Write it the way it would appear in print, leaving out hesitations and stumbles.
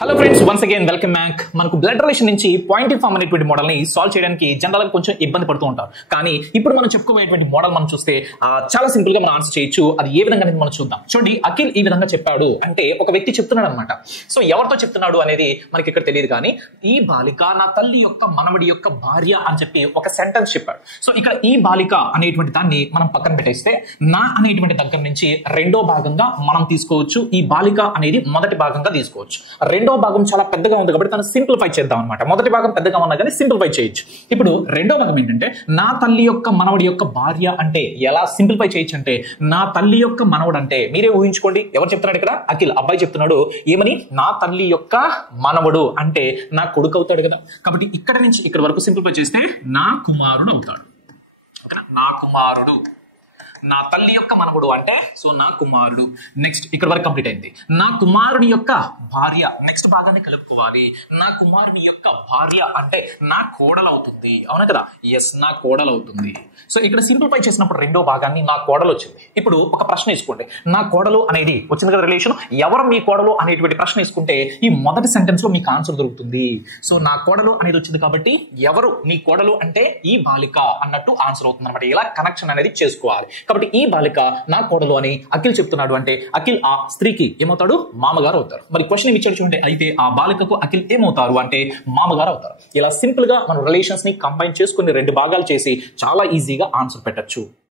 Hello friends, once again welcome back. మనకు blood relation నుంచి Poynting form అనేటువంటి model ని సాల్వ్ చేయడానికి జనరల్ గా కొంచెం ఇబ్బంది పడుతూ ఉంటారు. కానీ ఇప్పుడు మనం చెప్పుకోబోయేటువంటి మోడల్ మనం చూస్తే చాలా సింపుల్ గా మనం ఆన్సర్ చేయొచ్చు. అది ఏ విధంగా అనేది మనం చూద్దాం. చూడండి, అఖిల్ ఈ విధంగా చెప్పాడు అంటే ఒక వ్యక్తి చెప్తున్నాడు అనమాట. సో ఎవరితో చెప్తున్నాడు అనేది మనకి ఇక్కడ తెలియదు. కానీ ఈ బాలిక నా తల్లి యొక్క మనవడి యొక్క భార్య అని చెప్పి ఒక సెంటెన్స్ చెప్పాడు. సో ఇక్కడ ఈ బాలిక అనేటువంటి దాన్ని మనం పక్కన పెట్టేస్తే నా అనేటువంటి దగ్గర నుంచి రెండో భాగంగా మనం తీసుకోవచ్చు. ఈ బాలిక అనేది మొదటి భాగంగా తీసుకోవచ్చు. రెండో భాగం చాలా పెద్దగా ఉంది కాబట్టి తను సింప్లిఫై చేద్దాం అనమాట. మొదటి భాగం పెద్దగా ఉన్నా కానీ సింప్లిఫై చేయొచ్చు. ఇప్పుడు రెండో భాగం ఏంటంటే నా తల్లి యొక్క మనవడి యొక్క భార్య అంటే ఎలా సింప్లిఫై చేయొచ్చు అంటే నా తల్లి యొక్క మనవడు అంటే మీరే ఊహించుకోండి. ఎవరు చెప్తున్నాడు ఇక్కడ? అఖిల్ అబ్బాయి చెప్తున్నాడు. ఏమని? నా తల్లి యొక్క మనవడు అంటే నా కొడుకు అవుతాడు కదా. కాబట్టి ఇక్కడ నుంచి ఇక్కడ వరకు సింప్లిఫై చేస్తే నా కుమారుడు అవుతాడు. ఓకేనా? నా కుమారుడు. నా తల్లి యొక్క మనవడు అంటే సో నా కుమారుడు. నెక్స్ట్ ఇక్కడ వరకు కంప్లీట్ అయింది. నా కుమారుని యొక్క భార్య నెక్స్ట్ భాగాన్ని కలుపుకోవాలి. నా కుమారుని యొక్క భార్య అంటే నా కోడలు అవుతుంది. అవునా కదా? ఎస్, నా కోడలు అవుతుంది. సో ఇక్కడ సింప్లిఫై చేసినప్పుడు రెండో భాగాన్ని నా కోడలు వచ్చింది. ఇప్పుడు ఒక ప్రశ్న వేసుకోండి. నా కోడలు అనేది వచ్చింది కదా రిలేషన్. ఎవరు మీ కోడలు అనేటువంటి ప్రశ్న వేసుకుంటే ఈ మొదటి సెంటెన్స్ లో మీకు ఆన్సర్ దొరుకుతుంది. సో నా కోడలు అనేది వచ్చింది కాబట్టి ఎవరు మీ కోడలు అంటే ఈ బాలిక అన్నట్టు ఆన్సర్ అవుతుంది అనమాట. ఇలా కనెక్షన్ అనేది చేసుకోవాలి. కాబట్టి ఈ బాలిక నా కోడలు అని అఖిల్ చెప్తున్నాడు అంటే అఖిల్ ఆ స్త్రీకి ఏమవుతాడు? మామగారు అవుతారు. మరి క్వశ్చన్ ఇచ్చాడు చూడండి. అయితే ఆ బాలికకు అఖిల్ ఏమవుతారు అంటే మామగారు అవుతారు. ఇలా సింపుల్ గా మనం రిలేషన్స్ ని కంబైన్ చేసుకుని రెండు భాగాలు చేసి చాలా ఈజీగా ఆన్సర్ పెట్టచ్చు.